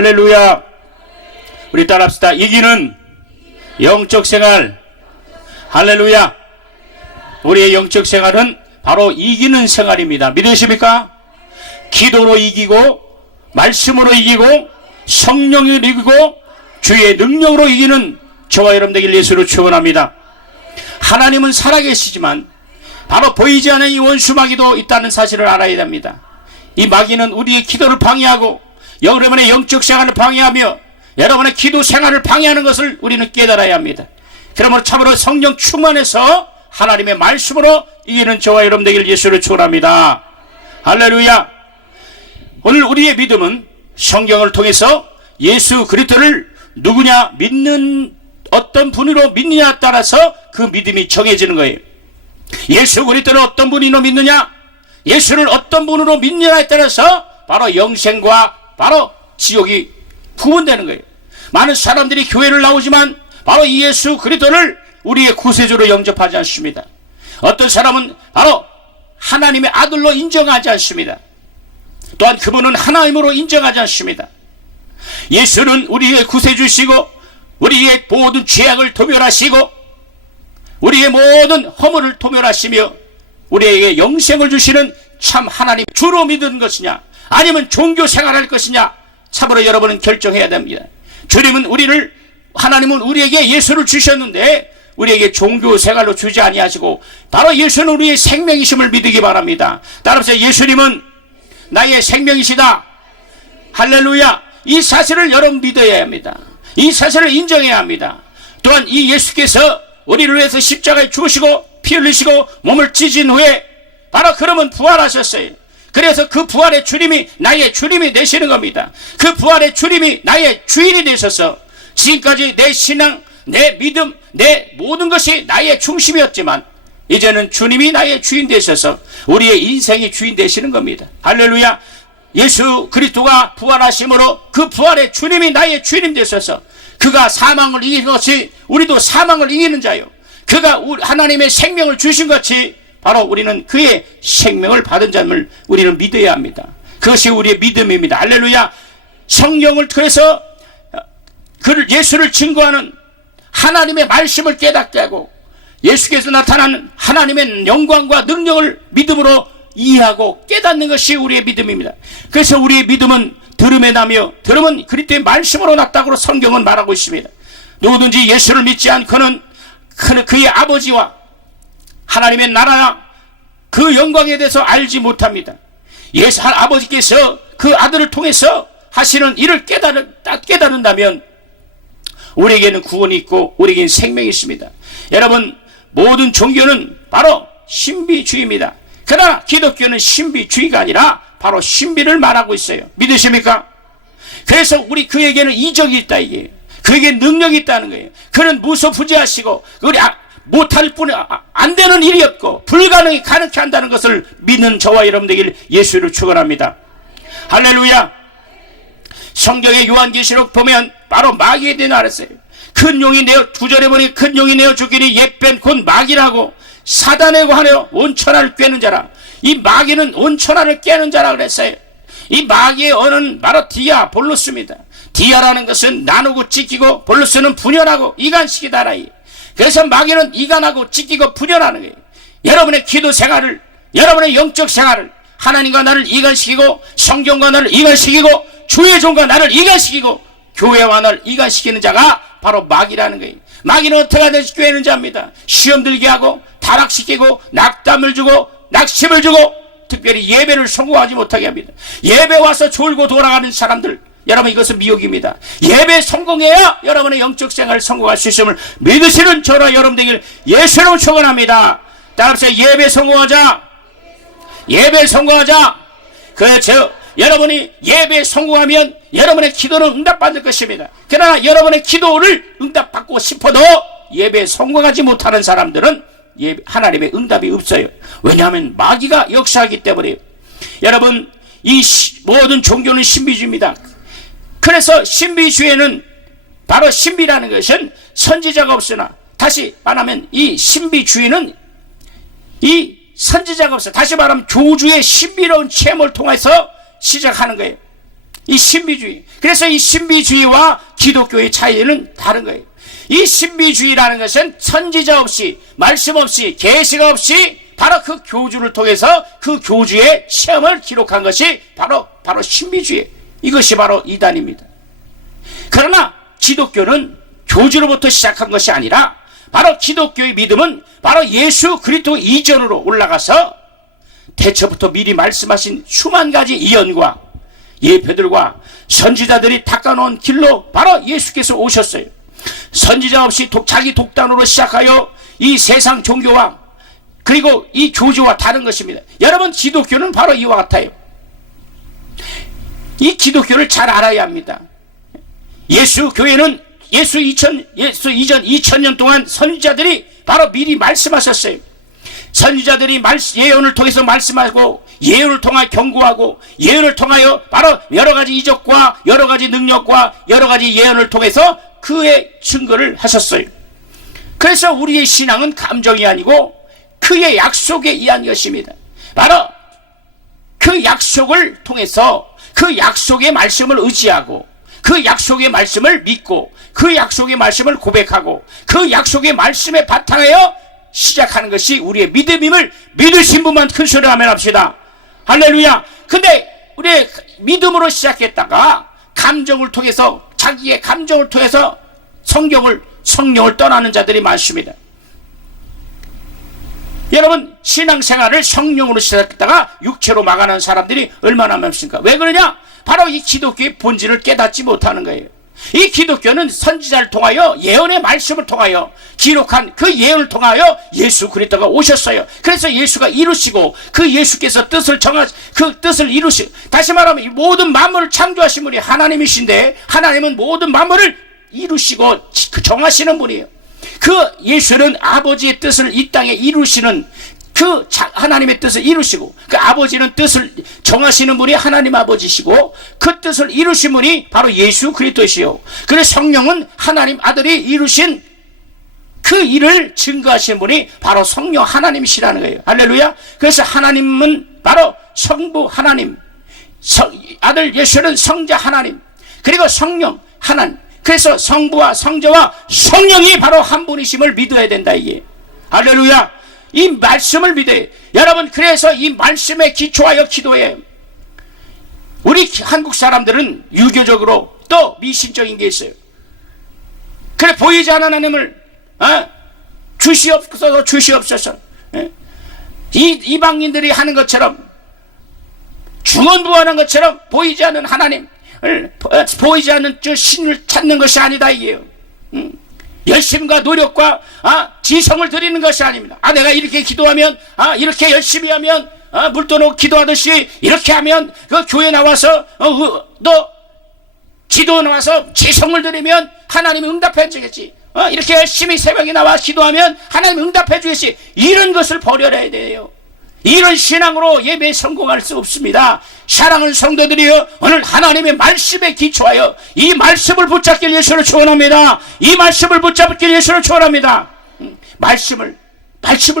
할렐루야. 우리 따라합시다. 이기는 영적 생활. 할렐루야. 우리의 영적 생활은 바로 이기는 생활입니다. 믿으십니까? 기도로 이기고, 말씀으로 이기고, 성령으로 이기고, 주의 능력으로 이기는 저와 여러분 되길 예수로 축원합니다. 하나님은 살아계시지만 바로 보이지 않는 이 원수 마귀도 있다는 사실을 알아야 됩니다. 이 마귀는 우리의 기도를 방해하고 여러분의 영적 생활을 방해하며 여러분의 기도 생활을 방해하는 것을 우리는 깨달아야 합니다. 그러므로 참으로 성령 충만해서 하나님의 말씀으로 이기는 저와 여러분 되길 예수로 축원합니다. 할렐루야. 오늘 우리의 믿음은 성경을 통해서 예수 그리스도를 누구냐 믿는 어떤 분으로 믿느냐에 따라서 그 믿음이 정해지는 거예요. 예수 그리스도를 어떤 분으로 믿느냐, 예수를 어떤 분으로 믿느냐에 따라서 바로 영생과 바로 지옥이 구분되는 거예요. 많은 사람들이 교회를 나오지만 바로 이 예수 그리스도를 우리의 구세주로 영접하지 않습니다. 어떤 사람은 바로 하나님의 아들로 인정하지 않습니다. 또한 그분은 하나님으로 인정하지 않습니다. 예수는 우리의 구세주시고 우리의 모든 죄악을 도멸하시고 우리의 모든 허물을 도멸하시며 우리에게 영생을 주시는 참 하나님 주로 믿는 것이냐 아니면 종교 생활할 것이냐 참으로 여러분은 결정해야 됩니다. 하나님은 우리에게 예수를 주셨는데 우리에게 종교 생활로 주지 아니하시고 바로 예수는 우리의 생명이심을 믿으기 바랍니다. 따라서 예수님은 나의 생명이시다. 할렐루야. 이 사실을 여러분 믿어야 합니다. 이 사실을 인정해야 합니다. 또한 이 예수께서 우리를 위해서 십자가에 죽으시고 피 흘리시고 몸을 찢은 후에 바로 그러면 부활하셨어요. 그래서 그 부활의 주님이 나의 주님이 되시는 겁니다. 그 부활의 주님이 나의 주인이 되셔서 지금까지 내 신앙, 내 믿음, 내 모든 것이 나의 중심이었지만 이제는 주님이 나의 주인 되셔서 우리의 인생의 주인 되시는 겁니다. 할렐루야. 예수 그리스도가 부활하심으로 그 부활의 주님이 나의 주님 되셔서 그가 사망을 이긴 것이 우리도 사망을 이기는 자요. 그가 하나님의 생명을 주신 것이 바로 우리는 그의 생명을 받은 자임을 우리는 믿어야 합니다. 그것이 우리의 믿음입니다. 할렐루야. 성경을 통해서 예수를 증거하는 하나님의 말씀을 깨닫게 하고 예수께서 나타나는 하나님의 영광과 능력을 믿음으로 이해하고 깨닫는 것이 우리의 믿음입니다. 그래서 우리의 믿음은 들음에 나며 들음은 그리스도의 말씀으로 났다고 성경은 말하고 있습니다. 누구든지 예수를 믿지 않고는 그의 아버지와 하나님의 나라와 그 영광에 대해서 알지 못합니다. 예수 아버지께서 그 아들을 통해서 하시는 일을 깨달은다면 우리에게는 구원이 있고 우리에게는 생명이 있습니다. 여러분, 모든 종교는 바로 신비주의입니다. 그러나 기독교는 신비주의가 아니라 바로 신비를 말하고 있어요. 믿으십니까? 그래서 그에게는 이적이 있다 이게요. 그에게 능력이 있다는 거예요. 그는 무소부지하시고 못할 뿐 안 되는 일이 없고 불가능이 가능케 한다는 것을 믿는 저와 여러분 되길 예수를 축원합니다. 할렐루야. 성경의 요한계시록 보면 바로 마귀에 대해 말했어요. 큰 용이 내어 구절에 보니 큰 용이 내어 죽이니 옛뱀 곧 마귀라고 사단에고 하려 온천하를 꿰는 자라. 이 마귀는 온천하를 깨는 자라 그랬어요. 이 마귀의 언어는 바로 디아볼로스입니다. 디아라는 것은 나누고 찢기고 볼로스는 분열하고 이간시키다라. 그래서 마귀는 이간하고 찢기고 분열하는 거예요. 여러분의 기도 생활을, 여러분의 영적 생활을 하나님과 나를 이간시키고 성경과 나를 이간시키고 주의 종과 나를 이간시키고 교회와 나를 이간시키는 자가 바로 마귀라는 거예요. 마귀는 어떻게 하든지 꿰는 자입니다. 시험 들게 하고 타락시키고 낙담을 주고 낙심을 주고 특별히 예배를 성공하지 못하게 합니다. 예배 와서 졸고 돌아가는 사람들, 여러분 이것은 미혹입니다. 예배 성공해야 여러분의 영적 생활을 성공할 수 있음을 믿으시는 저와 여러분 되길 예수로 축원합니다. 따라서 예배 성공하자. 예배 성공하자. 그렇죠. 여러분이 예배에 성공하면 여러분의 기도는 응답받을 것입니다. 그러나 여러분의 기도를 응답받고 싶어도 예배에 성공하지 못하는 사람들은 하나님의 응답이 없어요. 왜냐하면 마귀가 역사하기 때문에. 여러분, 이 모든 종교는 신비주의입니다. 그래서 신비주의에는 바로 신비라는 것은 선지자가 없으나, 다시 말하면 이 신비주의는 이 선지자가 없어. 다시 말하면 교주의 신비로운 체험을 통해서 시작하는 거예요. 이 신비주의. 그래서 이 신비주의와 기독교의 차이는 다른 거예요. 이 신비주의라는 것은 선지자 없이, 말씀 없이, 계시가 없이 바로 그 교주를 통해서 그 교주의 시험을 기록한 것이 바로 신비주의. 이것이 바로 이단입니다. 그러나 기독교는 교주로부터 시작한 것이 아니라 바로 기독교의 믿음은 바로 예수 그리스도 이전으로 올라가서 대처부터 미리 말씀하신 수만 가지 예언과 예표들과 선지자들이 닦아놓은 길로 바로 예수께서 오셨어요. 선지자 없이 자기 독단으로 시작하여 이 세상 종교와 그리고 이 교주와 다른 것입니다. 여러분, 기독교는 바로 이와 같아요. 이 기독교를 잘 알아야 합니다. 예수 교회는 예수 이전 2000년 동안 선지자들이 바로 미리 말씀하셨어요. 선지자들이 예언을 통해서 말씀하고 예언을 통하여 경고하고 예언을 통하여 바로 여러 가지 이적과 여러 가지 능력과 여러 가지 예언을 통해서 그의 증거를 하셨어요. 그래서 우리의 신앙은 감정이 아니고 그의 약속에 의한 것입니다. 바로 그 약속을 통해서 그 약속의 말씀을 의지하고 그 약속의 말씀을 믿고 그 약속의 말씀을 고백하고 그 약속의 말씀에 바탕하여 시작하는 것이 우리의 믿음임을 믿으신 분만 큰 소리로 아멘 합시다. 할렐루야. 근데 우리의 믿음으로 시작했다가 감정을 통해서 자기의 감정을 통해서 성령을 떠나는 자들이 많습니다. 여러분, 신앙생활을 성령으로 시작했다가 육체로 막아낸 사람들이 얼마나 많습니까? 왜 그러냐? 바로 이 기독교의 본질을 깨닫지 못하는 거예요. 이 기독교는 선지자를 통하여 예언의 말씀을 통하여 기록한 그 예언을 통하여 예수 그리스도가 오셨어요. 그래서 예수가 이루시고 그 예수께서 그 뜻을 이루시고, 다시 말하면 모든 만물을 창조하신 분이 하나님이신데 하나님은 모든 만물을 이루시고 정하시는 분이에요. 그 예수는 아버지의 뜻을 이 땅에 이루시는 그 하나님의 뜻을 이루시고 그 아버지는 뜻을 정하시는 분이 하나님 아버지시고 그 뜻을 이루신 분이 바로 예수 그리스도시요. 그래서 성령은 하나님 아들이 이루신 그 일을 증거하시는 분이 바로 성령 하나님이시라는 거예요. 할렐루야. 그래서 하나님은 바로 성부 하나님, 아들 예수는 성자 하나님, 그리고 성령 하나님. 그래서 성부와 성자와 성령이 바로 한 분이심을 믿어야 된다 이게. 할렐루야. 이 말씀을 믿어요. 여러분, 그래서 이 말씀에 기초하여 기도해. 우리 한국 사람들은 유교적으로 또 미신적인 게 있어요. 그래, 보이지 않는 하나님을 주시옵소서 주시옵소서. 이방인들이 하는 것처럼, 중언부언하는 것처럼 보이지 않는 하나님을, 보이지 않는 저 신을 찾는 것이 아니다 이게요. 열심과 노력과 지성을 드리는 것이 아닙니다. 내가 이렇게 기도하면, 이렇게 열심히 하면, 물 떠놓고 기도하듯이 이렇게 하면, 그 교회 나와서 너 기도 나와서 지성을 드리면 하나님이 응답해 주겠지. 이렇게 열심히 새벽에 나와 기도하면 하나님이 응답해 주겠지. 이런 것을 버려야 돼요. 이런 신앙으로 예배에 성공할 수 없습니다. 사랑하는 성도들이여, 오늘 하나님의 말씀에 기초하여 이 말씀을 붙잡길 예수를 축원합니다. 이 말씀을 붙잡길 예수를 축원합니다. 말씀을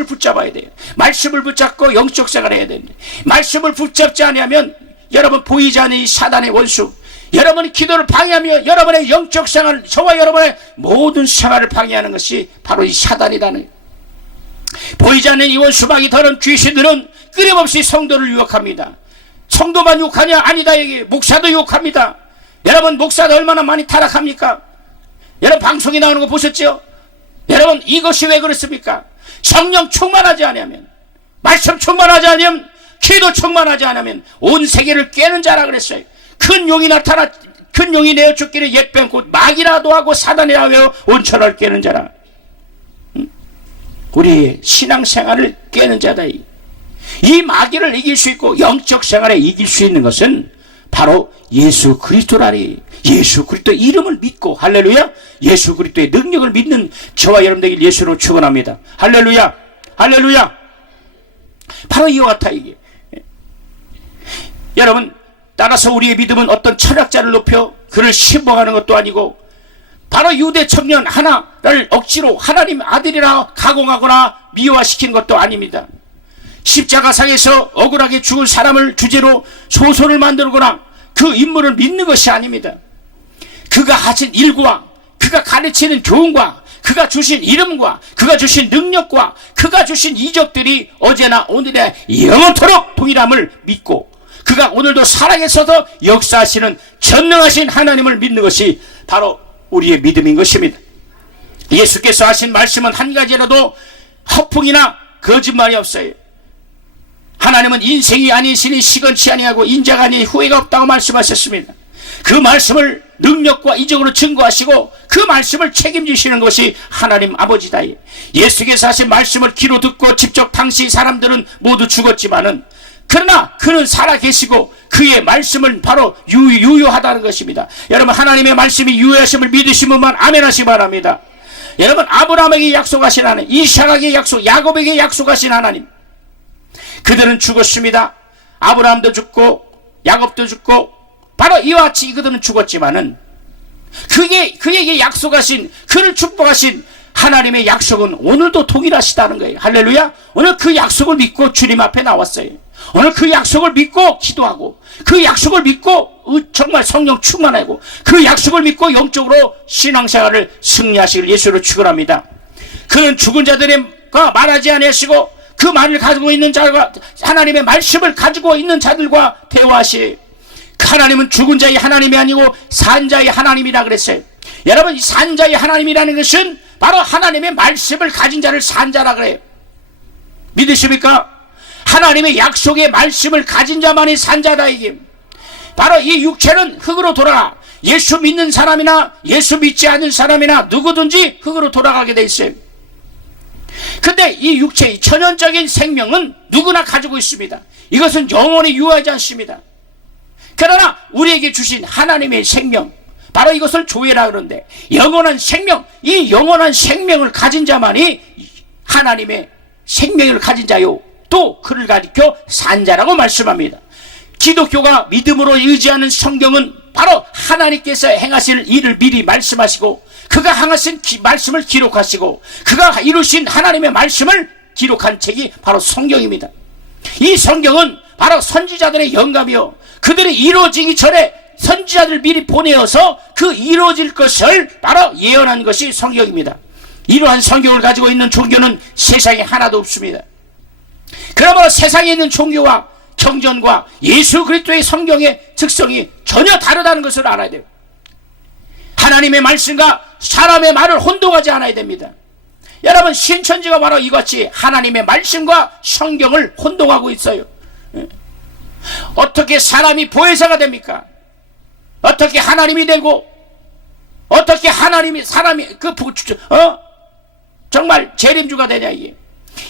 붙잡아야 돼요. 말씀을 붙잡고 영적 생활을 해야 됩니다. 말씀을 붙잡지 않으면 여러분, 보이지 않는 이 사단의 원수, 여러분의 기도를 방해하며 여러분의 영적 생활, 저와 여러분의 모든 생활을 방해하는 것이 바로 이 사단이라는 거예요. 보이지 않는 이 원수마귀 더러운 귀신들은 끊임없이 성도를 유혹합니다. 성도만 유혹하냐? 아니다. 여기 목사도 유혹합니다. 여러분, 목사도 얼마나 많이 타락합니까? 여러분, 방송에 나오는 거 보셨죠? 여러분, 이것이 왜 그렇습니까? 성령 충만하지 않으면, 말씀 충만하지 않으면, 기도 충만하지 않으면 온 세계를 깨는 자라 그랬어요. 큰 용이 내어 죽기를 옛뱀 곧 마귀라도 하고 사단이라 하여 온천을 깨는 자라. 우리의 신앙생활을 깨는 자다. 이 마귀를 이길 수 있고 영적 생활에 이길 수 있는 것은 바로 예수 그리스도라니. 예수 그리스도 이름을 믿고, 할렐루야, 예수 그리스도의 능력을 믿는 저와 여러분들에게 예수로 축원합니다. 할렐루야, 할렐루야. 바로 이와 같아 이게. 여러분, 따라서 우리의 믿음은 어떤 철학자를 높여 그를 신봉하는 것도 아니고, 바로 유대 청년 하나를 억지로 하나님 아들이라 가공하거나 미화시킨 것도 아닙니다. 십자가상에서 억울하게 죽은 사람을 주제로 소설을 만들거나 그 인물을 믿는 것이 아닙니다. 그가 하신 일과 그가 가르치는 교훈과 그가 주신 이름과 그가 주신 능력과 그가 주신 이적들이 어제나 오늘에 영원토록 동일함을 믿고 그가 오늘도 살아계셔서 역사하시는 전능하신 하나님을 믿는 것이 바로 우리의 믿음인 것입니다. 예수께서 하신 말씀은 한 가지라도 허풍이나 거짓말이 없어요. 하나님은 인생이 아닌 신이 시건치 아니하고 인자가 아닌 후회가 없다고 말씀하셨습니다. 그 말씀을 능력과 이적으로 증거하시고 그 말씀을 책임지시는 것이 하나님 아버지다. 예수께서 하신 말씀을 귀로 듣고 직접 당시 사람들은 모두 죽었지만은 그러나 그는 살아계시고 그의 말씀은 바로 유효하다는 것입니다. 여러분, 하나님의 말씀이 유효하심을 믿으시면 아멘 하시기 바랍니다. 여러분, 아브라함에게 약속하신 하나님, 이삭에게 약속, 야곱에게 약속하신 하나님, 그들은 죽었습니다. 아브라함도 죽고 야곱도 죽고 바로 이와 같이 그들은 죽었지만은 그에게 약속하신, 그를 축복하신 하나님의 약속은 오늘도 동일하시다는 거예요. 할렐루야. 오늘 그 약속을 믿고 주님 앞에 나왔어요. 오늘 그 약속을 믿고 기도하고 그 약속을 믿고 정말 성령 충만하고 그 약속을 믿고 영적으로 신앙생활을 승리하시길 예수로 축원합니다. 그는 죽은 자들과 말하지 아니하시고 그 말을 가지고 있는 자가 하나님의 말씀을 가지고 있는 자들과 대화하시. 하나님은 죽은 자의 하나님이 아니고 산 자의 하나님이라 그랬어요. 여러분, 이 산 자의 하나님이라는 것은 바로 하나님의 말씀을 가진 자를 산 자라 그래요. 믿으십니까? 하나님의 약속의 말씀을 가진 자만이 산 자다. 이게 바로 이 육체는 흙으로 돌아가. 예수 믿는 사람이나 예수 믿지 않는 사람이나 누구든지 흙으로 돌아가게 돼 있어요. 근데 이 육체, 이 천연적인 생명은 누구나 가지고 있습니다. 이것은 영원히 유효하지 않습니다. 그러나 우리에게 주신 하나님의 생명, 바로 이것을 조회라 그러는데, 영원한 생명, 이 영원한 생명을 가진 자만이 하나님의 생명을 가진 자요, 또 그를 가리켜 산자라고 말씀합니다. 기독교가 믿음으로 의지하는 성경은 바로 하나님께서 행하실 일을 미리 말씀하시고 그가 행하신 말씀을 기록하시고 그가 이루신 하나님의 말씀을 기록한 책이 바로 성경입니다. 이 성경은 바로 선지자들의 영감이요, 그들이 이루어지기 전에 선지자들 미리 보내어서 그 이루어질 것을 바로 예언한 것이 성경입니다. 이러한 성경을 가지고 있는 종교는 세상에 하나도 없습니다. 그러므로 세상에 있는 종교와 경전과 예수 그리스도의 성경의 특성이 전혀 다르다는 것을 알아야 돼요. 하나님의 말씀과 사람의 말을 혼동하지 않아야 됩니다. 여러분, 신천지가 바로 이같이 하나님의 말씀과 성경을 혼동하고 있어요. 어떻게 사람이 보혜사가 됩니까? 어떻게 하나님이 되고 어떻게 하나님이 사람이 정말 재림주가 되냐. 이게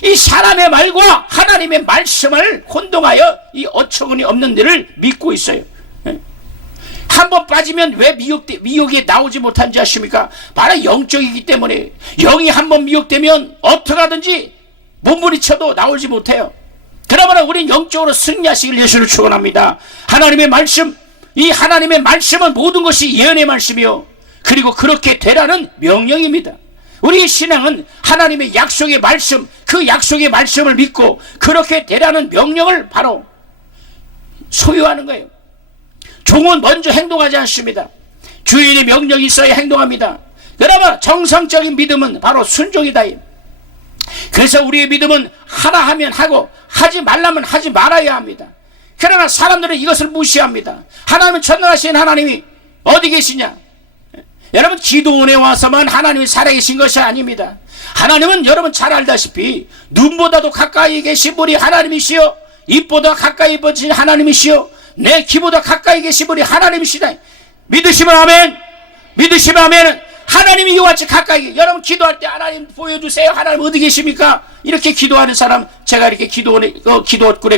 이 사람의 말과 하나님의 말씀을 혼동하여 이 어처구니 없는 일을 믿고 있어요. 한번 빠지면 왜 미혹에 나오지 못한지 아십니까? 바로 영적이기 때문에. 영이 한번 미혹되면 어떻게 하든지 몸부리쳐도 나오지 못해요. 그러므로 우린 영적으로 승리하시길 예수를 축원합니다. 하나님의 말씀, 이 하나님의 말씀은 모든 것이 예언의 말씀이요, 그리고 그렇게 되라는 명령입니다. 우리의 신앙은 하나님의 약속의 말씀, 그 약속의 말씀을 믿고 그렇게 되라는 명령을 바로 소유하는 거예요. 종은 먼저 행동하지 않습니다. 주인의 명령이 있어야 행동합니다. 그러면 정상적인 믿음은 바로 순종이다. 그래서 우리의 믿음은 하라 하면 하고 하지 말라면 하지 말아야 합니다. 그러나 사람들은 이것을 무시합니다. 하나님은 전능하신 하나님이 어디 계시냐? 여러분, 기도원에 와서만 하나님이 살아계신 것이 아닙니다. 하나님은 여러분 잘 알다시피 눈보다도 가까이 계신 분이 하나님이시여, 입보다 가까이 계신 하나님이시여, 내 귀보다 가까이 계신 분이 하나님이시다. 믿으시면 아멘. 믿으시면 아멘. 하나님이 이와 같이 가까이. 여러분, 기도할 때 하나님 보여주세요. 하나님 어디 계십니까? 이렇게 기도하는 사람, 제가 이렇게 기도원에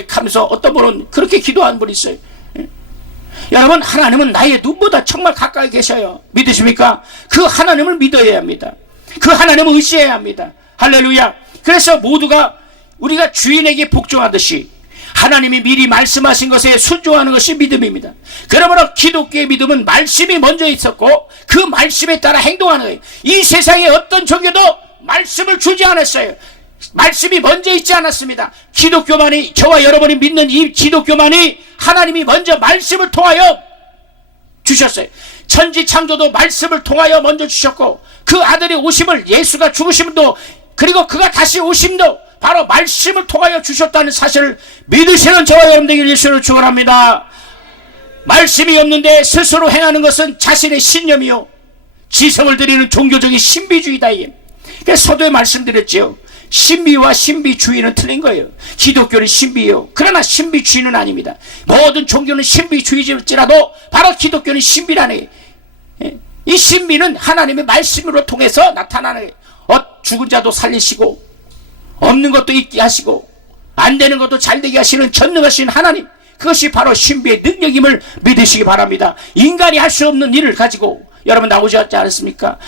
가면서 어떤 분은 그렇게 기도하는 분이 있어요. 여러분, 하나님은 나의 눈보다 정말 가까이 계셔요. 믿으십니까? 그 하나님을 믿어야 합니다. 그 하나님을 의지해야 합니다. 할렐루야. 그래서 모두가 우리가 주인에게 복종하듯이 하나님이 미리 말씀하신 것에 순종하는 것이 믿음입니다. 그러므로 기독교의 믿음은 말씀이 먼저 있었고 그 말씀에 따라 행동하는 거예요. 이 세상에 어떤 종교도 말씀을 주지 않았어요. 말씀이 먼저 있지 않았습니다. 기독교만이, 저와 여러분이 믿는 이 기독교만이 하나님이 먼저 말씀을 통하여 주셨어요. 천지 창조도 말씀을 통하여 먼저 주셨고, 그 아들이 오심을, 예수가 죽으심도, 그리고 그가 다시 오심도 바로 말씀을 통하여 주셨다는 사실을 믿으시는 저와 여러분들에게 예수를 축원합니다. 말씀이 없는데 스스로 행하는 것은 자신의 신념이요, 지성을 드리는 종교적인 신비주의다. 그래서 서두에 말씀드렸지요. 신비와 신비주의는 틀린 거예요. 기독교는 신비요, 그러나 신비주의는 아닙니다. 모든 종교는 신비주의일지라도 바로 기독교는 신비라는 거예요. 이 신비는 하나님의 말씀으로 통해서 나타나는 거예요. 죽은 자도 살리시고, 없는 것도 있게 하시고, 안 되는 것도 잘 되게 하시는 전능하신 하나님, 그것이 바로 신비의 능력임을 믿으시기 바랍니다. 인간이 할 수 없는 일을 가지고 여러분 나오지 않습니까?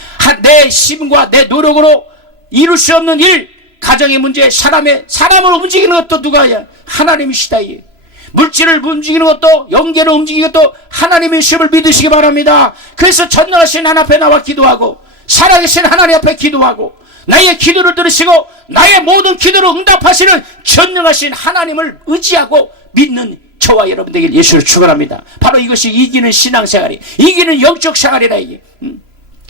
내 힘과 내 노력으로 이룰 수 없는 일, 가정의 문제, 사람을 움직이는 것도 누가야? 하나님이시다. 물질을 움직이는 것도, 영계를 움직이는 것도 하나님의 힘을 믿으시기 바랍니다. 그래서 전능하신 하나님 앞에 나와 기도하고, 살아계신 하나님 앞에 기도하고, 나의 기도를 들으시고 나의 모든 기도를 응답하시는 전능하신 하나님을 의지하고 믿는 저와 여러분들에게 예수를 축원합니다. 바로 이것이 이기는 신앙생활이, 이기는 영적 생활이라. 이게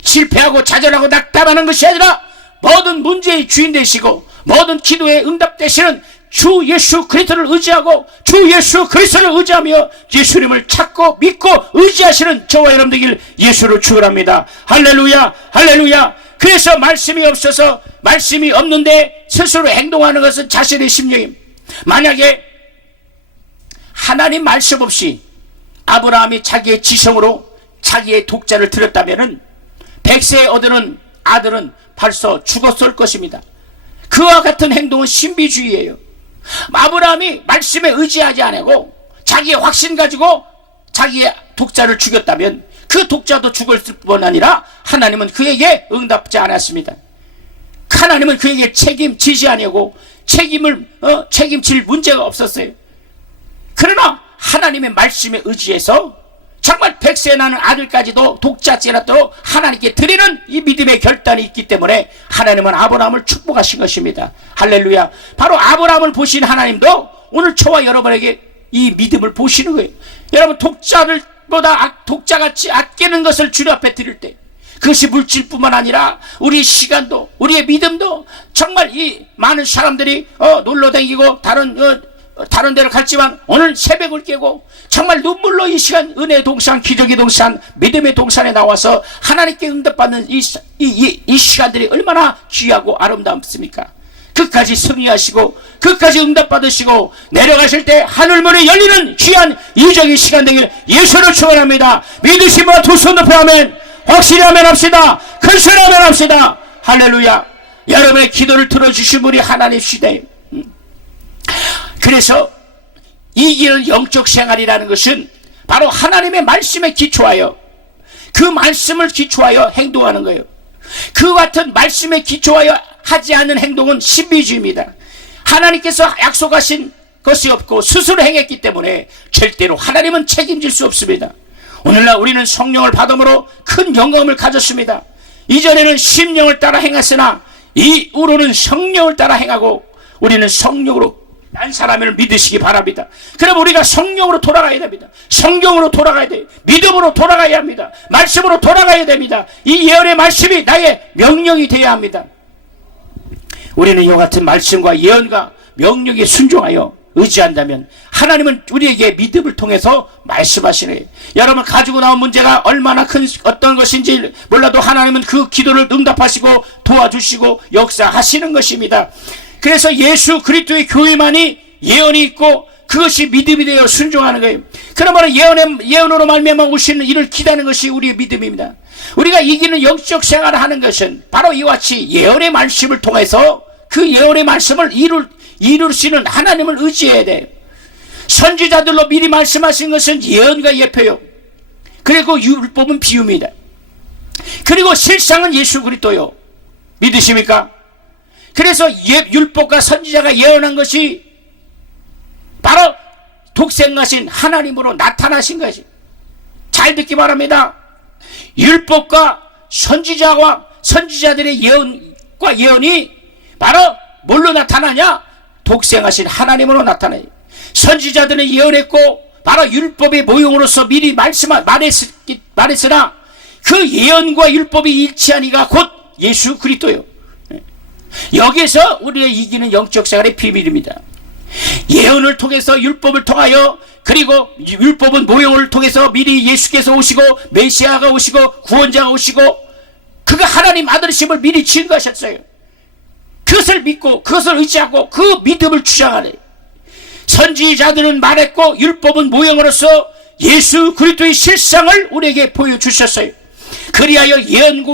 실패하고 좌절하고 낙담하는 것이 아니라 모든 문제의 주인 되시고 모든 기도에 응답되시는 주 예수 그리스도를 의지하고, 주 예수 그리스도를 의지하며 예수님을 찾고 믿고 의지하시는 저와 여러분들에게 예수를 축원합니다. 할렐루야, 할렐루야. 그래서 말씀이 없어서, 말씀이 없는데 스스로 행동하는 것은 자신의 심령임. 만약에 하나님 말씀 없이 아브라함이 자기의 지성으로 자기의 독자를 들였다면 100세에 얻는 아들은 벌써 죽었을 것입니다. 그와 같은 행동은 신비주의예요. 아브라함이 말씀에 의지하지 않고 자기의 확신 가지고 자기의 독자를 죽였다면 그 독자도 죽었을 뿐 아니라 하나님은 그에게 응답지 않았습니다. 하나님은 그에게 책임지지 아니하고 책임질 문제가 없었어요. 그러나 하나님의 말씀에 의지해서 정말 100세 나는 아들까지도 독자죄라도 하나님께 드리는 이 믿음의 결단이 있기 때문에 하나님은 아브라함을 축복하신 것입니다. 할렐루야. 바로 아브라함을 보신 하나님도 오늘 저와 여러분에게 이 믿음을 보시는 거예요. 여러분, 독자같이 아끼는 것을 주님 앞에 드릴 때, 그것이 물질뿐만 아니라 우리의 시간도, 우리의 믿음도, 정말 이 많은 사람들이 놀러 다니고 다른 데로 갔지만 오늘 새벽을 깨고 정말 눈물로 이 시간 은혜의 동산, 기적의 동산, 믿음의 동산에 나와서 하나님께 응답받는 이 시간들이 얼마나 귀하고 아름답습니까? 끝까지 승리하시고 끝까지 응답받으시고 내려가실 때 하늘문이 열리는 귀한 이적의 시간 되길 예수를 축원합니다. 믿으시면 두 손 높여 아멘. 확실히 아멘 합시다. 큰 소리 아멘 합시다. 할렐루야. 여러분의 기도를 들어주신 분이 하나님이시다. 그래서 이기는 영적 생활이라는 것은 바로 하나님의 말씀에 기초하여, 그 말씀을 기초하여 행동하는 거예요. 그 같은 말씀에 기초하여 하지 않는 행동은 신비주의입니다. 하나님께서 약속하신 것이 없고 스스로 행했기 때문에 절대로 하나님은 책임질 수 없습니다. 오늘날 우리는 성령을 받음으로 큰 영감을 가졌습니다. 이전에는 심령을 따라 행했으나 이후로는 성령을 따라 행하고 우리는 성령으로 난 사람을 믿으시기 바랍니다. 그럼 우리가 성령으로 돌아가야 됩니다. 성경으로 돌아가야 돼요. 믿음으로 돌아가야 합니다. 말씀으로 돌아가야 됩니다. 이 예언의 말씀이 나의 명령이 되어야 합니다. 우리는 이와 같은 말씀과 예언과 명령에 순종하여 의지한다면 하나님은 우리에게 믿음을 통해서 말씀하시네요. 여러분, 가지고 나온 문제가 얼마나 큰 어떤 것인지 몰라도 하나님은 그 기도를 응답하시고 도와주시고 역사하시는 것입니다. 그래서 예수 그리스도의 교회만이 예언이 있고 그것이 믿음이 되어 순종하는 거예요. 그러므로 예언으로 말미암아 오시는 이를 기다리는 것이 우리의 믿음입니다. 우리가 이기는 영적 생활을 하는 것은 바로 이와 같이 예언의 말씀을 통해서 그 예언의 말씀을 이룰 수 있는 하나님을 의지해야 돼요. 선지자들로 미리 말씀하신 것은 예언과 예표요. 그리고 율법은 비유입니다. 그리고 실상은 예수 그리스도요. 믿으십니까? 그래서 율법과 선지자가 예언한 것이 바로 독생하신 하나님으로 나타나신 것이. 잘 듣기 바랍니다. 율법과 선지자들의 예언과 예언이 바로 뭘로 나타나냐? 독생하신 하나님으로 나타나요. 선지자들은 예언했고 바로 율법의 모형으로서 미리 말했으나 그 예언과 율법이 일치한 이가 곧 예수 그리스도요. 여기에서 우리의 이기는 영적 생활의 비밀입니다. 예언을 통해서 율법을 통하여, 그리고 율법은 모형을 통해서 미리 예수께서 오시고 메시아가 오시고 구원자가 오시고 그가 하나님 아들이심을 미리 증거하셨어요. 그것을 믿고 그것을 의지하고 그 믿음을 주장하네. 선지자들은 말했고 율법은 모형으로서 예수 그리스도의 실상을 우리에게 보여주셨어요. 그리하여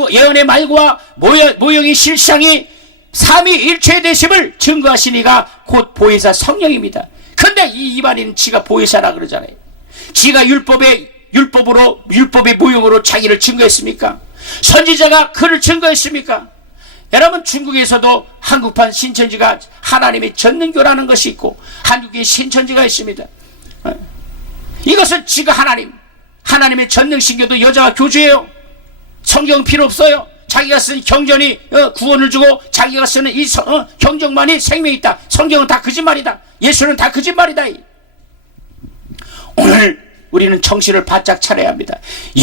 예언의 말과 모형의 실상이 삼위일체 되심을 증거하시니가 곧 보혜사 성령입니다. 근데 이 이방인은 지가 보혜사라 그러잖아요. 지가 율법의 모형으로 자기를 증거했습니까? 선지자가 그를 증거했습니까? 여러분, 중국에서도 한국판 신천지가 하나님의 전능교라는 것이 있고 한국에 신천지가 있습니다. 이것을 지가 하나님의 전능신교도 여자가 교주예요. 성경 필요 없어요. 자기가 쓴 경전이 구원을 주고 자기가 쓰는 이 경전만이 생명이 있다. 성경은 다 거짓말이다. 예수는 다 거짓말이다. 오늘 우리는 정신을 바짝 차려야 합니다.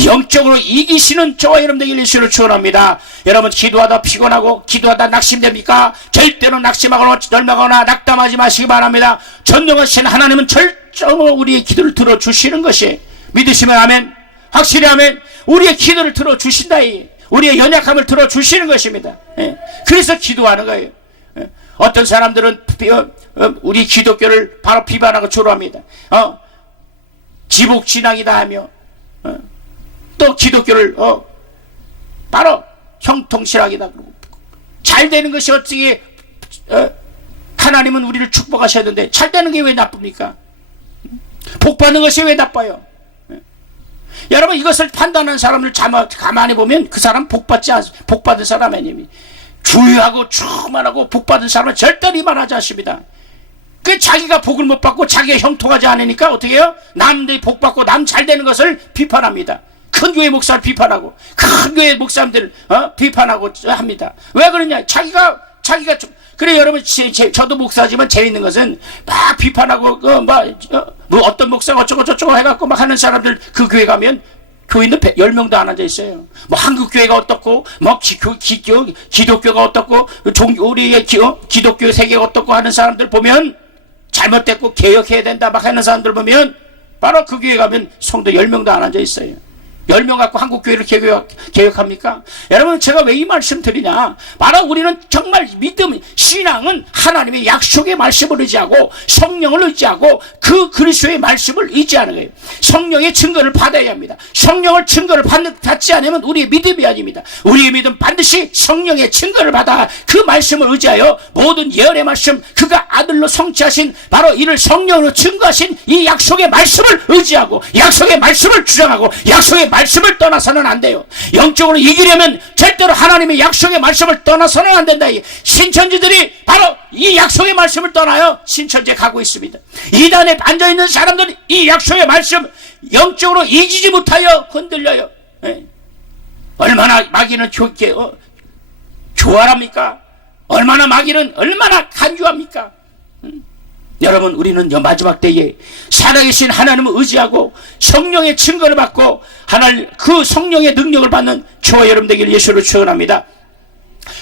영적으로 이기시는 저와 여러분들 예수를 축원합니다. 여러분, 기도하다 피곤하고 기도하다 낙심됩니까? 절대로 낙심하거나 멸망하거나 낙담하지 마시기 바랍니다. 전능하신 하나님은 절정으로 우리의 기도를 들어주시는 것이, 믿으시면 아멘, 확실히 아멘. 우리의 기도를 들어주신다. 우리의 연약함을 들어주시는 것입니다. 그래서 기도하는 거예요. 어떤 사람들은 우리 기독교를 바로 비판하고 조롱합니다. 지복진앙이다 하며 또 기독교를 바로 형통실학이다 그러고, 잘 되는 것이 어떻게 하나님은 우리를 축복하셨는데 잘 되는 게 왜 나쁩니까? 복받는 것이 왜 나빠요? 여러분, 이것을 판단하는 사람을 가만히 보면 그 사람 복받은 사람 아닙니다. 주의하고 충만하고 복받은 사람은 절대로 이만하지 않습니다. 그 자기가 복을 못 받고 자기가 형통하지 않으니까 어떻게 해요? 남들이 복 받고 남 잘 되는 것을 비판합니다. 큰 교회 목사를 비판하고 큰 교회 목사님들 비판하고 합니다. 왜 그러냐? 자기가 그래. 여러분, 저도 목사지만 재밌는 것은 막 비판하고 뭐 어떤 목사가 어쩌고 저쩌고 해갖고 막 하는 사람들, 그 교회 가면 교인들 10명도 안 앉아 있어요. 뭐 한국교회가 어떻고, 뭐 기독교가 어떻고, 우리의 기독교 세계가 어떻고 하는 사람들 보면, 잘못됐고 개혁해야 된다 막 하는 사람들 보면 바로 그 교회 가면 성도 10명도 안 앉아 있어요. 10명 갖고 한국교회를 개혁합니까? 여러분, 제가 왜 이 말씀 드리냐? 바로 우리는 정말 믿음, 신앙은 하나님의 약속의 말씀을 의지하고 성령을 의지하고 그 그리스도의 말씀을 의지하는 거예요. 성령의 증거를 받아야 합니다. 성령을 증거를 받지 않으면 우리의 믿음이 아닙니다. 우리의 믿음 반드시 성령의 증거를 받아 그 말씀을 의지하여 모든 예언의 말씀, 그가 아들로 성취하신 바로 이를 성령으로 증거하신 이 약속의 말씀을 의지하고 약속의 말씀을 주장하고 약속의 말씀을 떠나서는 안 돼요. 영적으로 이기려면 절대로 하나님의 약속의 말씀을 떠나서는 안 된다. 신천지들이 바로 이 약속의 말씀을 떠나요 신천지에 가고 있습니다. 이단에 앉아있는 사람들이 이 약속의 말씀 영적으로 이기지 못하여 흔들려요. 얼마나 마귀는 교활합니까? 얼마나 간주합니까? 여러분, 우리는 마지막 때에 살아계신 하나님을 의지하고 성령의 증거를 받고 그 성령의 능력을 받는 저와 여러분 되기를 예수로 축원합니다.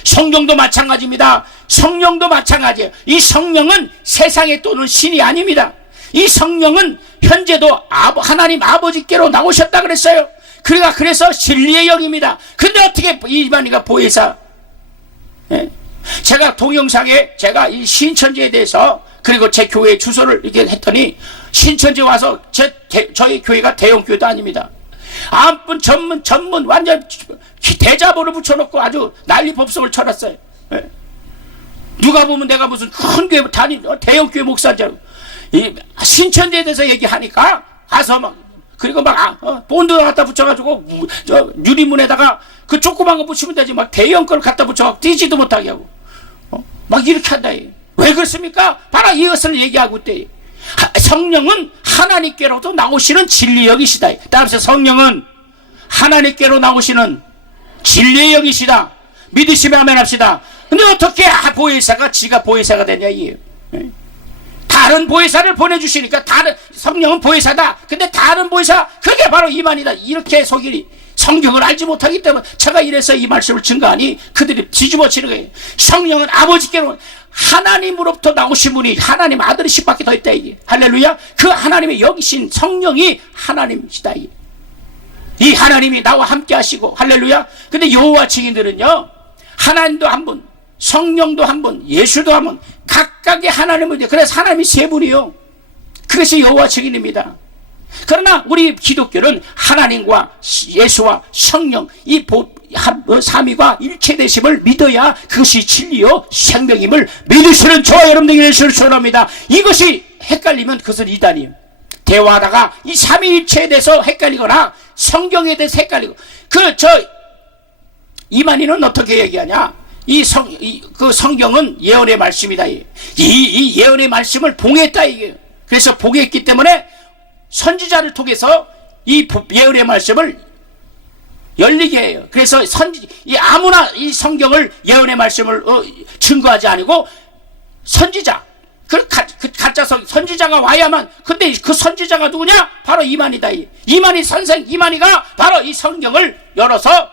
성령도 마찬가지입니다. 성령도 마찬가지예요. 이 성령은 세상에 또는 신이 아닙니다. 이 성령은 현재도 하나님 아버지께로 나오셨다 그랬어요. 그래서 진리의 영입니다. 근데 어떻게 이만희가 보혜사? 제가 동영상에 제가 이 신천지에 대해서 그리고 제 교회 주소를 이렇게 했더니 신천지 와서 저희 교회가 대형 교회도 아닙니다. 암분 전문 완전 대자보를 붙여놓고 아주 난리 법석을 쳐놨어요. 누가 보면 내가 무슨 큰 교회 대형 교회 목사인 줄 알고 신천지에 대해서 얘기하니까 가서 막 그리고 막 본드 갖다 붙여가지고 유리문에다가 그 조그만 거 붙이면 되지 막 대형 걸 갖다 붙여갖고 뛰지도 못하게 하고 막 이렇게 한다. 왜 그렇습니까? 바로 이것을 얘기하고 있대. 성령은 하나님께로도 나오시는 진리의 영이시다. 따라서 성령은 하나님께로 나오시는 진리의 영이시다. 믿으시면 아멘 합시다. 근데 어떻게 보혜사가 지가 보혜사가 되냐 이에요. 다 다른 보혜사를 보내주시니까 성령은 보혜사다. 근데 다른 보혜사, 그게 바로 이만이다. 이렇게 속이니 성경을 알지 못하기 때문에 제가 이래서 이 말씀을 증거하니 그들이 뒤집어지는 거예요. 성령은 아버지께로 하나님으로부터 나오신 분이 하나님 아들이씩밖에 더 있다. 이게 할렐루야. 그 하나님의 여기신 성령이 하나님이시다. 이 하나님이 나와 함께 하시고 할렐루야. 근데 여호와 증인들은요, 하나님도 한 분, 성령도 한 분, 예수도 한 분, 각각의 하나님을, 그래서 하나님이 세 분이요. 그것이 여호와 증인입니다. 그러나 우리 기독교는 하나님과 예수와 성령 이 삼위가 일체되심을 믿어야 그것이 진리요 생명임을 믿으시는 저와 여러분들에게 예수를 축원합니다. 이것이 헷갈리면 그것은 이단이에요. 대화하다가 이 삼위일체에 대해서 헷갈리거나 성경에 대해서 헷갈리고, 이만희는 어떻게 얘기하냐? 그 성경은 예언의 말씀이다. 이 예언의 말씀을 봉했다. 이게. 그래서 봉했기 때문에 선지자를 통해서 이 예언의 말씀을 열리게 해요. 그래서 아무나 이 성경을 예언의 말씀을 증거하지 않고 선지자, 그 가짜 선지자가 와야만. 근데 그 선지자가 누구냐? 바로 이만희다. 이만희 선생, 이만희가 바로 이 성경을 열어서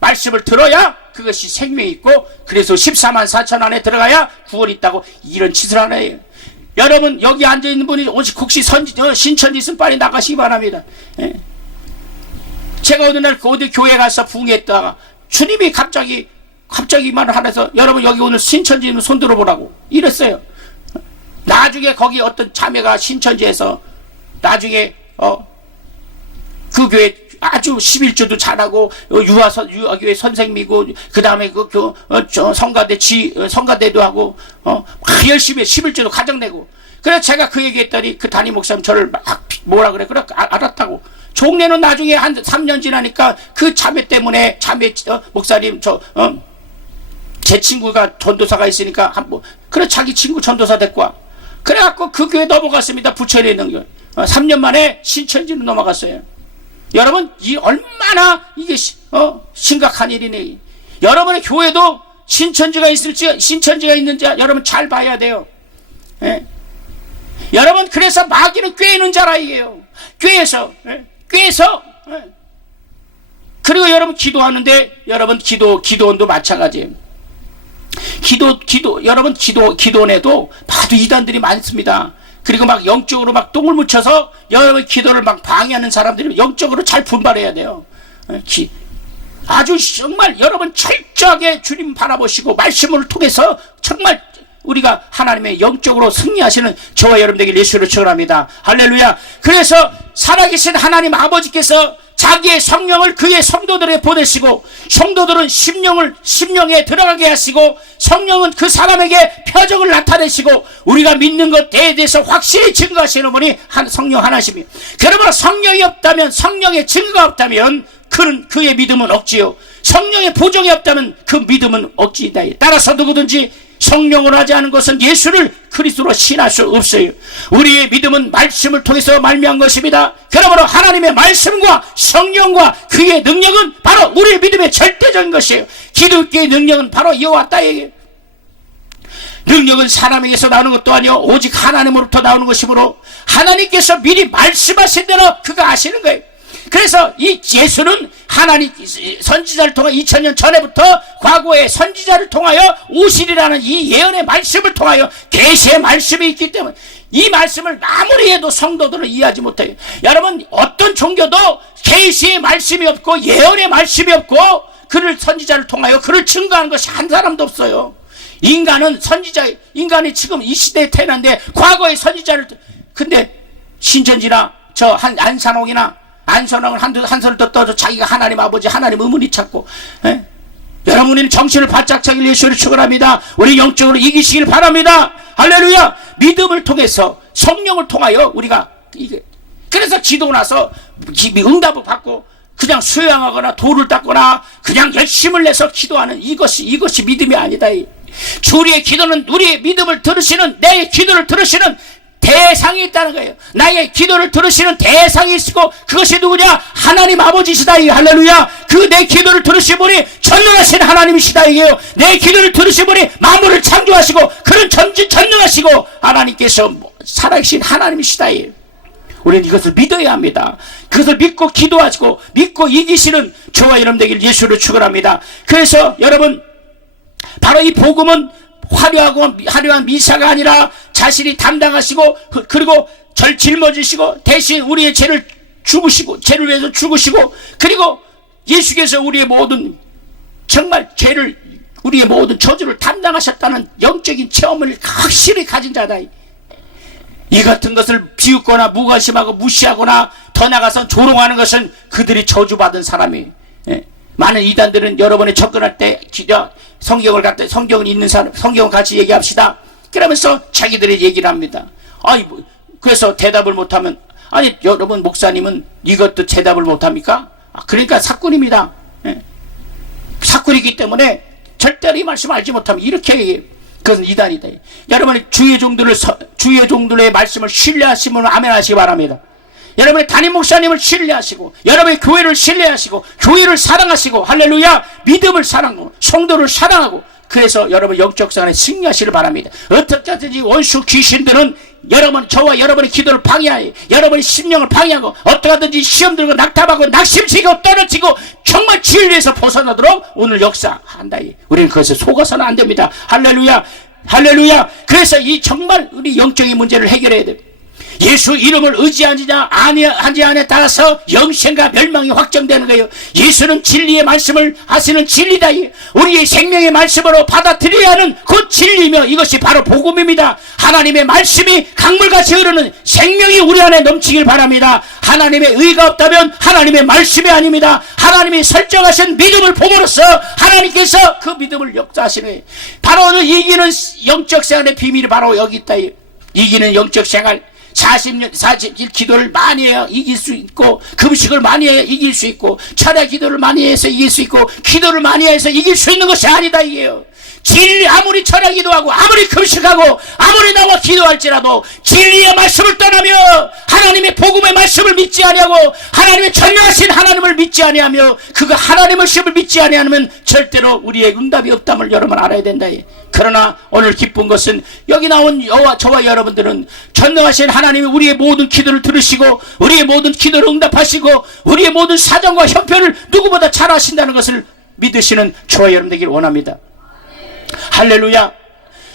말씀을 들어야 그것이 생명이 있고, 그래서 14만 4천 안에 들어가야 구원이 있다고 이런 짓을 하네요. 여러분 여기 앉아있는 분이 혹시 신천지 있으면 빨리 나가시기 바랍니다. 예. 제가 어느 날 어디 교회 가서 부흥했다가 주님이 갑자기 말을 하면서 여러분 여기 오늘 신천지 있는 손 들어보라고 이랬어요. 나중에 거기 어떤 자매가 신천지에서 나중에 그 교회 아주 11조도 잘하고 유아교회 선생님이고, 그 다음에 성가대도 하고 열심히 11조도 가정내고. 그래서 제가 그 얘기했더니 그 담임 목사님 저를 막 뭐라 그래. 알았다고. 종례는 나중에 한 3년 지나니까 그 자매 때문에 목사님 제 친구가 전도사가 있으니까 그래 자기 친구 전도사 데리고 와. 그래갖고 그 교회 넘어갔습니다. 부천에 있는 교회. 3년 만에 신천지로 넘어갔어요. 여러분 얼마나 이게 심각한 일이네. 여러분의 교회도 신천지가 있는지 여러분 잘 봐야 돼요. 예? 여러분 그래서 마귀는 꿰는 자라 이게요. 꿰서 예? 그리고 여러분 기도하는데 여러분 기도원도 마찬가지예요. 여러분 기도원에도 봐도 이단들이 많습니다. 그리고 막 영적으로 막 똥을 묻혀서 여러분 기도를 막 방해하는 사람들이 영적으로 잘 분발해야 돼요. 아주 정말 여러분 철저하게 주님 바라보시고 말씀을 통해서 정말 우리가 하나님의 영적으로 승리하시는 저와 여러분들에게 예수를 축원합니다. 할렐루야. 그래서 살아계신 하나님 아버지께서 자기의 성령을 그의 성도들에게 보내시고, 성도들은 심령에 들어가게 하시고, 성령은 그 사람에게 표적을 나타내시고, 우리가 믿는 것에 대해서 확실히 증거하시는 분이 성령 하나십니다. 그러므로 성령이 없다면, 성령의 증거가 없다면 그의 믿음은 억지요. 성령의 보정이 없다면 그 믿음은 억지이다. 따라서 누구든지 성령으로 하지 않은 것은 예수를 그리스도로 신할 수 없어요. 우리의 믿음은 말씀을 통해서 말미암은 것입니다. 그러므로 하나님의 말씀과 성령과 그의 능력은 바로 우리의 믿음의 절대적인 것이에요. 기독교의 능력은 바로 여호와 따위에게, 능력은 사람에게서 나오는 것도 아니요 오직 하나님으로부터 나오는 것이므로 하나님께서 미리 말씀하신 대로 그가 아시는 거예요. 그래서 이 예수는 하나님 선지자를 통해 2000년 전에부터 과거의 선지자를 통하여 오시리라는 이 예언의 말씀을 통하여 계시의 말씀이 있기 때문에 이 말씀을 아무리 해도 성도들은 이해하지 못해요. 여러분 어떤 종교도 계시의 말씀이 없고 예언의 말씀이 없고 그를 선지자를 통하여 그를 증거하는 것이 한 사람도 없어요. 인간이 지금 이 시대에 태어났는데 과거의 선지자를, 근데 신천지나 안선홍을 한솔 더 떠서 자기가 하나님 아버지 하나님 의문이 찾고, 여러분은 정신을 바짝 차길 예수를 축원합니다. 우리 영적으로 이기시길 바랍니다. 할렐루야. 믿음을 통해서 성령을 통하여 우리가 그래서 기도 나서 응답을 받고 그냥 수양하거나 돌을 닦거나 그냥 열심을 내서 기도하는 이것이 믿음이 아니다. 우리의 기도는 우리의 믿음을 들으시는, 내 기도를 들으시는 대상이 있다는 거예요. 나의 기도를 들으시는 대상이 있고 그것이 누구냐? 하나님 아버지시다. 이 할렐루야. 그 내 기도를 들으신 분이 전능하신 하나님이시다. 이게요. 내 기도를 들으신 분이 만물을 창조하시고 그런 전능하시고 하나님께서 살아계신 하나님이시다. 우리는 이것을 믿어야 합니다. 그것을 믿고 기도하시고 믿고 이기시는 저와 여러분 되기를 예수로 축원합니다. 그래서 여러분 바로 이 복음은 화려한 미사가 아니라 자신이 담당하시고 그리고 짊어지시고 대신 우리의 죄를 죽으시고 죄를 위해서 죽으시고 그리고 예수께서 우리의 모든 정말 죄를 우리의 모든 저주를 담당하셨다는 영적인 체험을 확실히 가진 자다. 이 같은 것을 비웃거나 무관심하고 무시하거나 더 나가서 조롱하는 것은 그들이 저주받은 사람이. 많은 이단들은 여러분이 접근할 때 성경을 갖다 성경을 읽는 사람 성경을 같이 얘기합시다. 그러면서 자기들이 얘기를 합니다. 그래서 대답을 못하면 아니 여러분 목사님은 이것도 대답을 못합니까? 그러니까 사꾼입니다. 사꾼이기 때문에 절대로 이 말씀 알지 못하면 이렇게 얘기해요. 그것은 이단이다. 여러분이 주의 종들의 말씀을 신뢰하시면 아멘 하시기 바랍니다. 여러분의 담임 목사님을 신뢰하시고 여러분의 교회를 신뢰하시고 교회를 사랑하시고 할렐루야 믿음을 사랑하고 성도를 사랑하고 그래서 여러분 영적 생활에 승리하시길 바랍니다. 어떻게 하든지 원수 귀신들은 저와 여러분의 기도를 방해하여 여러분의 심령을 방해하고 어떻게 하든지 시험 들고 낙담하고 낙심치고 떨어지고 정말 진리에서 벗어나도록 오늘 역사한다. 우리는 그것에 속아서는 안 됩니다. 할렐루야 할렐루야. 그래서 이 정말 우리 영적인 문제를 해결해야 됩니다. 예수 이름을 의지하지 않에 따라서 영생과 멸망이 확정되는 거예요. 예수는 진리의 말씀을 하시는 진리다. 우리의 생명의 말씀으로 받아들여야 하는 그 진리며 이것이 바로 복음입니다. 하나님의 말씀이 강물같이 흐르는 생명이 우리 안에 넘치길 바랍니다. 하나님의 의가 없다면 하나님의 말씀이 아닙니다. 하나님이 설정하신 믿음을 봄으로써 하나님께서 그 믿음을 역사하시는 거예요. 바로 이기는 영적 생활의 비밀이 바로 여기 있다. 이기는 영적 생활 40일 기도를 많이 해야 이길 수 있고 금식을 많이 해야 이길 수 있고 철야 기도를 많이 해서 이길 수 있고 기도를 많이 해서 이길 수 있는 것이 아니다. 이게요. 진리 아무리 철야 기도하고 아무리 금식하고 아무리 나와 기도할지라도 진리의 말씀을 떠나며 하나님의 복음의 말씀을 믿지 아니하고 하나님의 전능하신 하나님을 믿지 아니하며 그가 하나님의 심을 믿지 아니하면 절대로 우리의 응답이 없담을 여러분 알아야 된다. 그러나 오늘 기쁜 것은 여기 나온 저와 여러분들은 전능하신 하나님이 우리의 모든 기도를 들으시고 우리의 모든 기도를 응답하시고 우리의 모든 사정과 형편을 누구보다 잘 아신다는 것을 믿으시는 저와 여러분 되기를 원합니다. 할렐루야.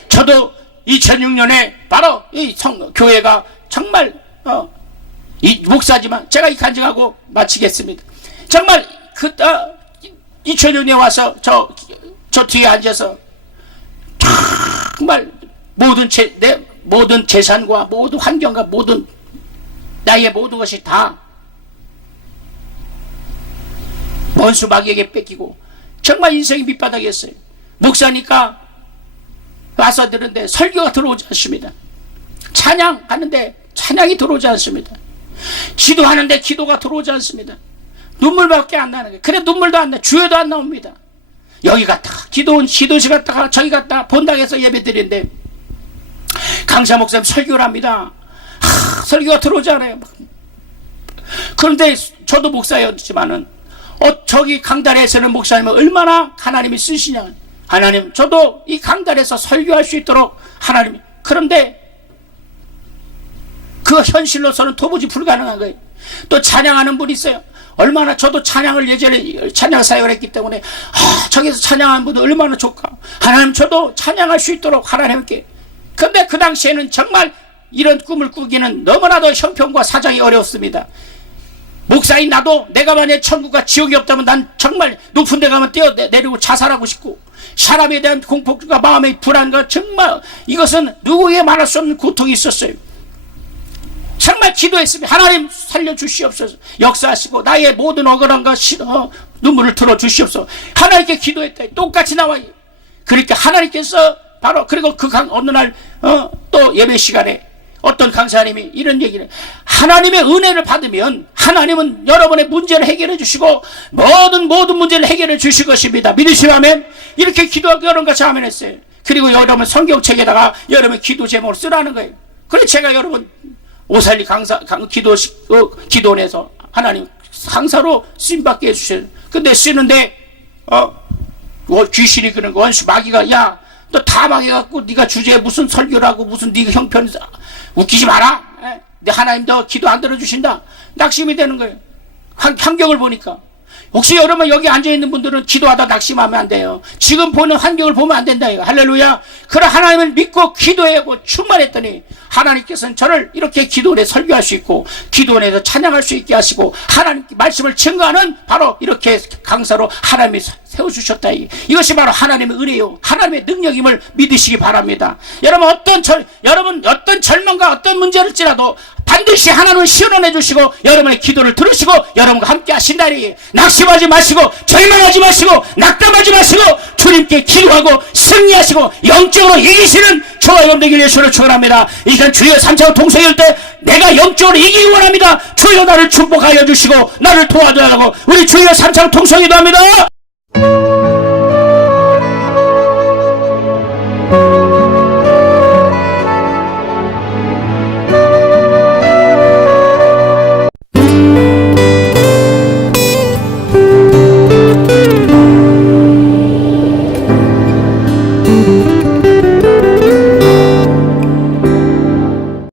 저도 2006년에 바로 이 교회가 정말 이 목사지만 제가 이 간증하고 마치겠습니다. 정말 2000년에 와서 저 뒤에 앉아서 정말 내 모든 재산과 모든 환경과 모든 나의 모든 것이 다 원수 마귀에게 뺏기고 정말 인생이 밑바닥이었어요. 목사니까 와서 들은데 설교가 들어오지 않습니다. 찬양하는데 찬양이 들어오지 않습니다. 기도하는데 기도가 들어오지 않습니다. 눈물밖에 안 나는 거예요. 그래 눈물도 안 나, 주여도 안 나옵니다. 여기 갔다가 기도실 갔다가 저기 갔다가 본당에서 예배 드리는데 강사 목사님 설교를 합니다. 설교가 들어오지 않아요. 그런데 저도 목사였지만은 저기 강단에서는 목사님은 얼마나 하나님이 쓰시냐. 하나님 저도 이 강단에서 설교할 수 있도록 하나님. 그런데 그 현실로서는 도무지 불가능한 거예요. 또 찬양하는 분이 있어요. 얼마나 저도 찬양을 예전에 찬양 사역을 했기 때문에 저기서 찬양하는 분은 얼마나 좋까. 하나님 저도 찬양할 수 있도록 하나님께. 근데 그 당시에는 정말 이런 꿈을 꾸기는 너무나도 형편과 사정이 어려웠습니다. 목사인 나도 내가 만약에 천국과 지옥이 없다면 난 정말 높은 데 가면 뛰어내리고 자살하고 싶고 사람에 대한 공포가 마음의 불안과 정말 이것은 누구에게 말할 수 없는 고통이 있었어요. 정말 기도했습니다. 하나님 살려주시옵소서. 역사하시고 나의 모든 억울함과 눈물을 들어주시옵소서. 하나님께 기도했다. 똑같이 나와요. 그러니까 하나님께서 바로 그리고 어느 날 또 예배 시간에 어떤 강사님이 이런 얘기를 하나님의 은혜를 받으면 하나님은 여러분의 문제를 해결해 주시고 모든 문제를 해결해 주실 것입니다. 믿으시라면 이렇게 기도하고 여러분같이 아멘 했어요. 그리고 여러분 성경책에다가 여러분 기도 제목을 쓰라는 거예요. 그래 제가 여러분 오살리 기도원에서 하나님 강사로 쓰임받게 해주셔요. 근데 쓰는데 귀신이 그런 거 원수 마귀가 야 너 다 망해갖고 네가 주제에 무슨 설교라고 무슨 네가 형편 웃기지 마라. 내 하나님 너 기도 안 들어주신다. 낙심이 되는 거예요. 환경을 보니까. 혹시 여러분 여기 앉아있는 분들은 기도하다 낙심하면 안 돼요. 지금 보는 환경을 보면 안 된다 이거. 할렐루야. 그래 하나님을 믿고 기도하고 충만했더니 하나님께서는 저를 이렇게 기도원에 설교할 수 있고 기도원에서 찬양할 수 있게 하시고 하나님 말씀을 증거하는 바로 이렇게 강사로 하나님이 세워주셨다. 이것이 바로 하나님의 은혜요 하나님의 능력임을 믿으시기 바랍니다. 여러분 어떤 절망과 어떤 문제일지라도 반드시 하나님은 시원해 주시고 여러분의 기도를 들으시고 여러분과 함께 하신다니. 낙심하지 마시고 절망하지 마시고 낙담하지 마시고 주님께 기도하고 승리하시고 영적으로 이기시는 저와 여러분 되길 예수로 축원합니다. 이 시간 주여 3차로 통성일 때 내가 영적으로 이기기 원합니다. 주여 나를 축복하여 주시고 나를 도와주라고 우리 주여 3차로 통성기도 합니다.